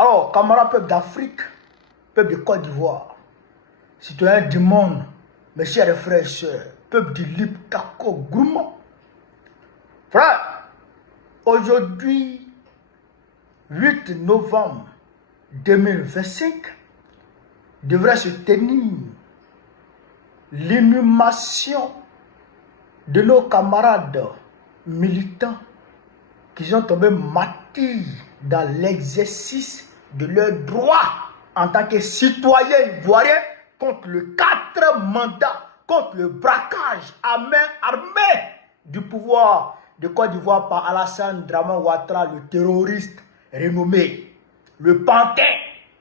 Alors, camarades peuple d'Afrique, peuple de Côte d'Ivoire, citoyens du monde, mes chers frères et sœurs, peuple du Libre, Tako, Gourmand. Frère, aujourd'hui, 8 novembre 2025, devrait se tenir l'inhumation de nos camarades militants qui sont tombés martyrs dans l'exercice de leurs droits en tant que citoyens ivoiriens contre le 4 mandat, contre le braquage à main armée du pouvoir de Côte d'Ivoire par Alassane Dramane Ouattara, le terroriste renommé, le pantin,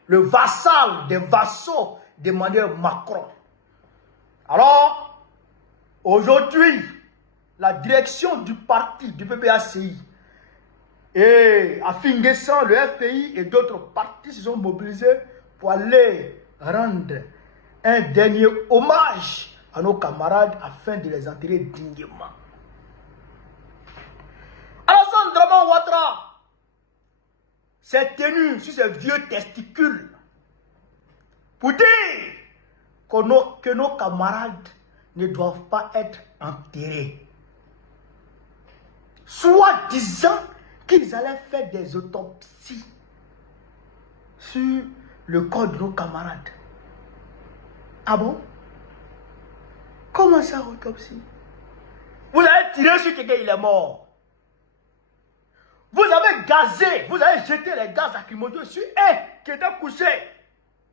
le vassal des vassaux d'Emmanuel Macron. Alors, aujourd'hui, la direction du parti, du PPACI, et à Finguessan, le FPI et d'autres partis se sont mobilisés pour aller rendre un dernier hommage à nos camarades afin de les enterrer dignement. Alassane Dramane Ouattara s'est tenu sur ses vieux testicules pour dire que nos camarades ne doivent pas être enterrés. Soit disant qu'ils allaient faire des autopsies sur le corps de nos camarades. Ah bon? Comment ça, autopsie? Vous avez tiré sur quelqu'un, il est mort. Vous avez gazé, vous avez jeté les gaz lacrymogènes sur un qui était couché,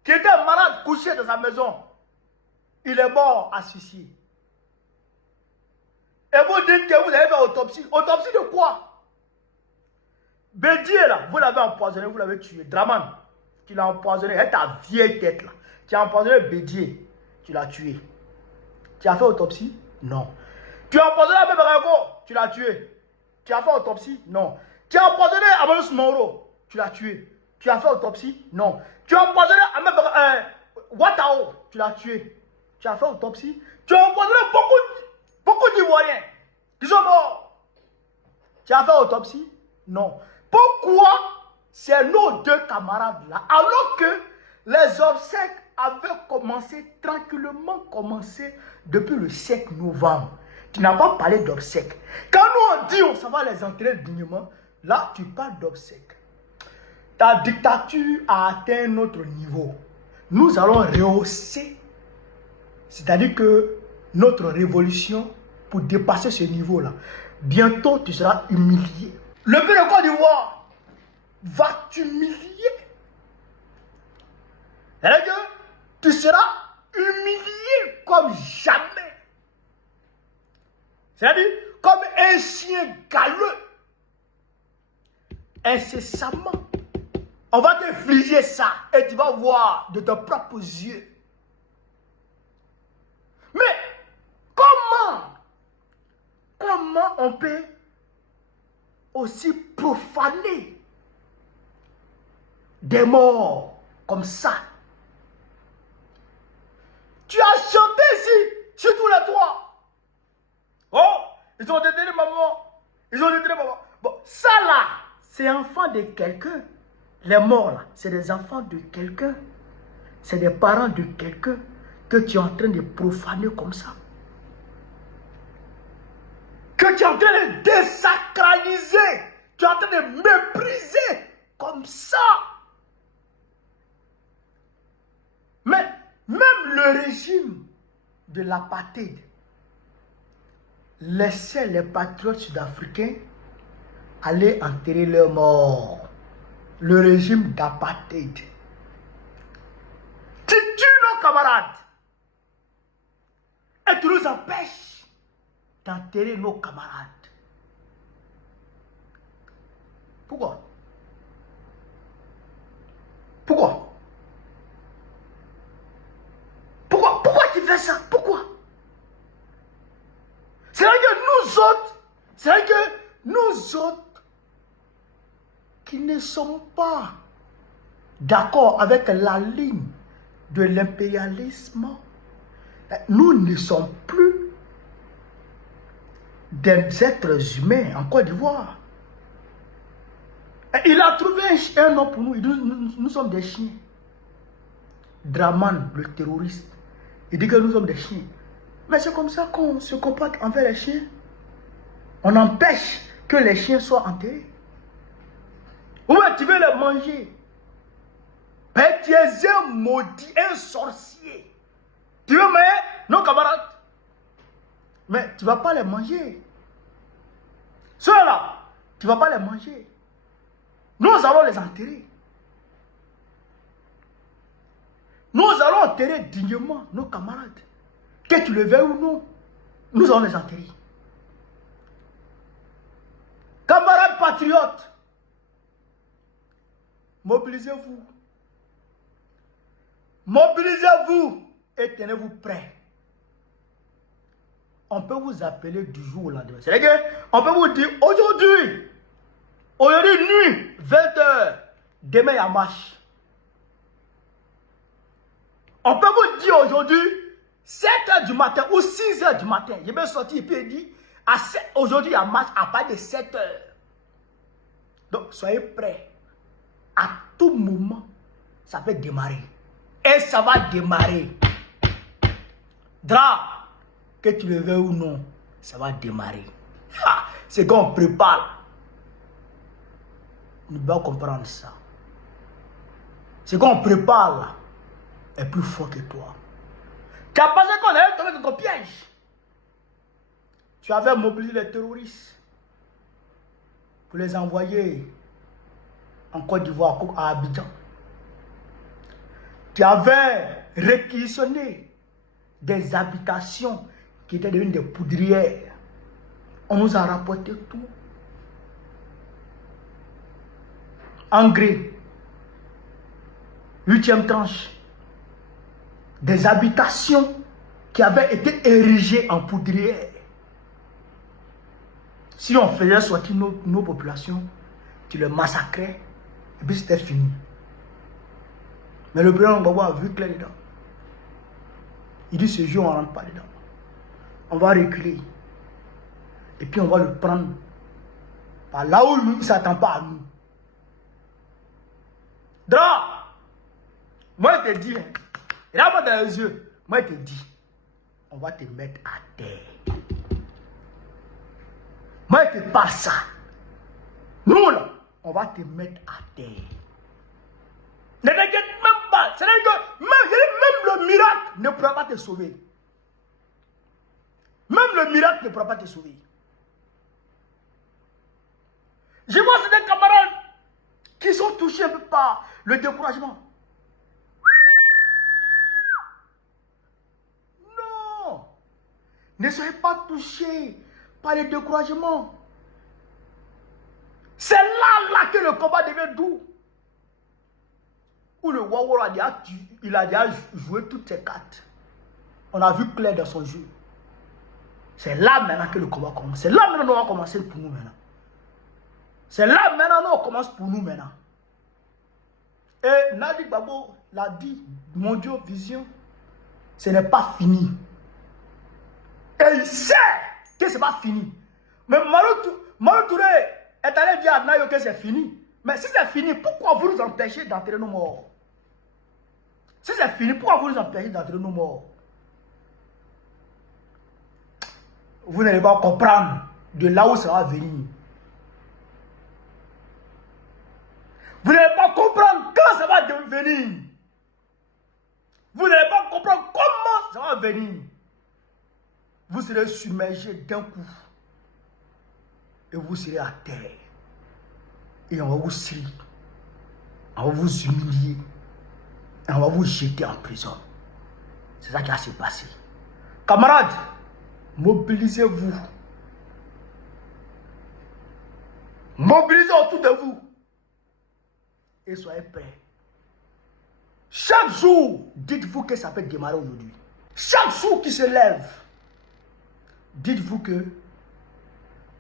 qui était malade couché dans sa maison. Il est mort asphyxié. Et vous dites que vous avez fait autopsie. Autopsie de quoi? Bédier là, vous l'avez empoisonné, vous l'avez tué. Dramane, tu l'as empoisonné, avec ta vieille tête là. Tu as empoisonné Bédier, tu l'as tué. Tu as fait autopsie? Non. Tu as empoisonné Bébé Rago, tu l'as tué. Tu as fait autopsie? Non. Tu as empoisonné Amanus Moro, tu l'as tué. Tu as fait autopsie? Non. Tu as empoisonné Ouattao, tu l'as tué. Tu as fait autopsie? Tu as empoisonné beaucoup d'Ivoiriens qui sont morts. Tu as fait autopsie? Non. Pourquoi c'est nos deux camarades là, alors que les obsèques avaient commencé tranquillement depuis le 5 novembre? Tu n'as pas parlé d'obsèques. Quand nous on dit on s'en va les enterrer dignement, là tu parles d'obsèques. Ta dictature a atteint un autre niveau. Nous allons rehausser, c'est-à-dire que notre révolution, pour dépasser ce niveau-là, bientôt tu seras humilié. Le pays de Côte d'Ivoire va t'humilier. C'est-à-dire que tu seras humilié comme jamais. C'est-à-dire comme un chien galeux. Incessamment, on va t'infliger ça et tu vas voir de tes propres yeux. Mais comment on peut aussi profaner des morts comme ça? Tu as chanté ici, sur tous les toits. Oh, ils ont déterré maman. Ils ont déterré maman. Bon, ça là, c'est enfant de quelqu'un. Les morts là, c'est des enfants de quelqu'un. C'est des parents de quelqu'un que tu es en train de profaner comme ça. Que tu es en train de désacraliser. Tu es en train de mépriser comme ça. Mais même le régime de l'apartheid laissait les patriotes sud-africains aller enterrer leurs morts. Le régime d'apartheid. Tu tues nos camarades et tu nous empêches d'enterrer nos camarades. Pourquoi? Pourquoi tu fais ça? Pourquoi? C'est vrai que nous autres qui ne sommes pas d'accord avec la ligne de l'impérialisme, nous ne sommes plus des êtres humains en Côte d'Ivoire. Il a trouvé un nom pour nous. Il dit, nous sommes des chiens. Draman, le terroriste, il dit que nous sommes des chiens. Mais c'est comme ça qu'on se comporte envers les chiens. On empêche que les chiens soient enterrés. Ou tu veux les manger. Mais tu es un maudit, un sorcier. Tu veux manger nos camarades. Mais tu ne vas pas les manger. Ceux-là, tu ne vas pas les manger. Nous allons les enterrer. Nous allons enterrer dignement nos camarades. Que tu le veuilles ou non, nous allons les enterrer. Camarades patriotes, mobilisez-vous. Mobilisez-vous et tenez-vous prêts. On peut vous appeler du jour au lendemain. C'est-à-dire qu'on peut vous dire aujourd'hui, nuit, 20h, demain il y a marche. On peut vous dire aujourd'hui, 7h du matin ou 6h du matin. Je vais sortir et puis dire, aujourd'hui il y a marche à partir de 7h. Donc soyez prêts. À tout moment, ça peut démarrer. Et ça va démarrer. Dra, que tu le veux ou non, ça va démarrer. C'est qu'on prépare. Nous devons comprendre ça. C'est qu'on prépare là est plus fort que toi. Tu as pensé qu'on allait tomber dans ton piège. Tu avais mobilisé les terroristes pour les envoyer en Côte d'Ivoire, à Abidjan. Tu avais réquisitionné des habitations qui étaient devenues des poudrières. On nous a rapporté tout. Engrais, 8e tranche, des habitations qui avaient été érigées en poudrières. Si on faisait sortir nos populations, tu les massacrais, et puis c'était fini. Mais le président Gbagbo a vu clair dedans. Il dit ce jour on ne rentre pas dedans. On va reculer. Et puis on va le prendre par là où il ne s'attend pas à nous. Dra, moi je te dis, regarde-moi dans les yeux, moi je te dis, on va te mettre à terre. Moi je te parle ça. Nous là, on va te mettre à terre. Ne t'inquiète même pas. C'est-à-dire que même le miracle ne pourra pas te sauver. Même le miracle ne pourra pas te sauver. Je vois des camarades qui sont touchés un peu par le découragement. Non. Ne soyez pas touchés par le découragement. C'est là que le combat devient doux. Où le Wawo il a déjà joué toutes ses cartes. On a vu clair dans son jeu. C'est là maintenant que le combat commence. C'est là maintenant qu'on va commencer pour nous maintenant. C'est là maintenant qu'on commence pour nous maintenant. Et Nadi Gbagbo l'a dit, mon Dieu, vision, ce n'est pas fini. Et il sait que ce n'est pas fini. Mais Maro Touré est allé dire à Nayo que c'est fini. Mais si c'est fini, pourquoi vous nous empêchez d'enterrer nos morts? Si c'est fini, pourquoi vous nous empêchez d'enterrer nos morts? Vous n'allez pas comprendre de là où ça va venir. Vous n'allez pas comprendre quand ça va devenir. Vous n'allez pas comprendre comment ça va venir. Vous serez submergé d'un coup. Et vous serez à terre. Et on va vous serrer. On va vous humilier. Et on va vous jeter en prison. C'est ça qui va se passer. Camarades, mobilisez-vous. Mobilisez autour de vous. Et soyez prêts. Chaque jour, dites-vous que ça peut démarrer aujourd'hui. Chaque jour qui se lève, dites-vous que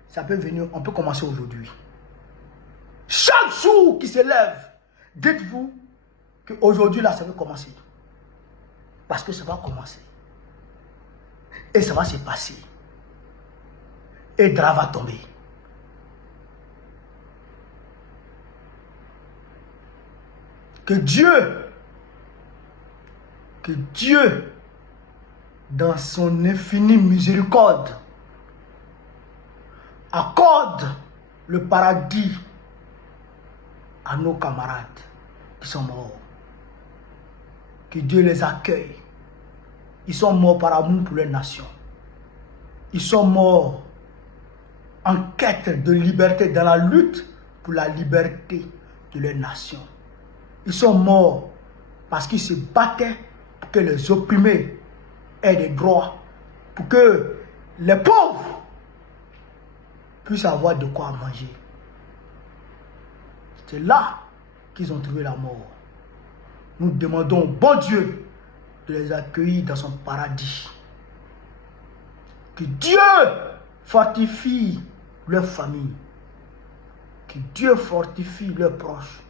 ça peut venir, on peut commencer aujourd'hui. Chaque jour qui se lève, dites-vous qu'aujourd'hui là, ça va commencer. Parce que ça va commencer. Et ça va se passer. Et Dra va tomber. Que Dieu, dans son infinie miséricorde, accorde le paradis à nos camarades qui sont morts. Que Dieu les accueille. Ils sont morts par amour pour leur nation. Ils sont morts en quête de liberté, dans la lutte pour la liberté de leur nation. Ils sont morts parce qu'ils se battaient pour que les opprimés aient des droits, pour que les pauvres puissent avoir de quoi manger. C'est là qu'ils ont trouvé la mort. Nous demandons au bon Dieu de les accueillir dans son paradis. Que Dieu fortifie leur famille. Que Dieu fortifie leurs proches.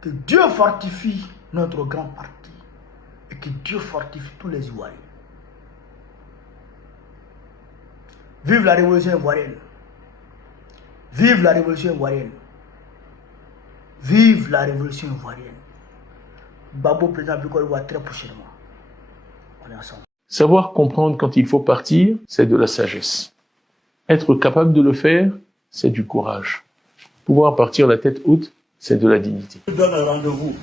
Que Dieu fortifie notre grand parti. Et que Dieu fortifie tous les Ivoiriens. Vive la révolution ivoirienne. Vive la révolution ivoirienne. Vive la révolution ivoirienne. Babo, président du Côte d'Ivoire, très prochainement. On est ensemble. Savoir comprendre quand il faut partir, c'est de la sagesse. Être capable de le faire, c'est du courage. Pouvoir partir la tête haute, c'est de la dignité. Je donne un rendez-vous.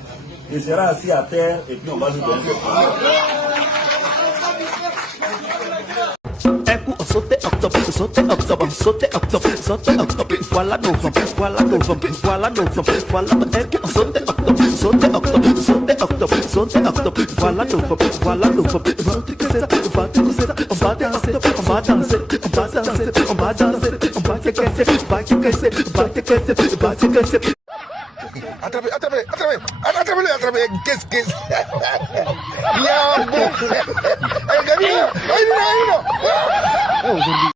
Il sera assis à terre et puis on va lui donner. Sauter octobre, voilà novembre, voilà novembre, voilà novembre, voilà sauter octobre, voilà novembre, voilà novembre, on va danser, on va danser, on va danser, on va danser, on va se casser. Attrapez-le, qu'est-ce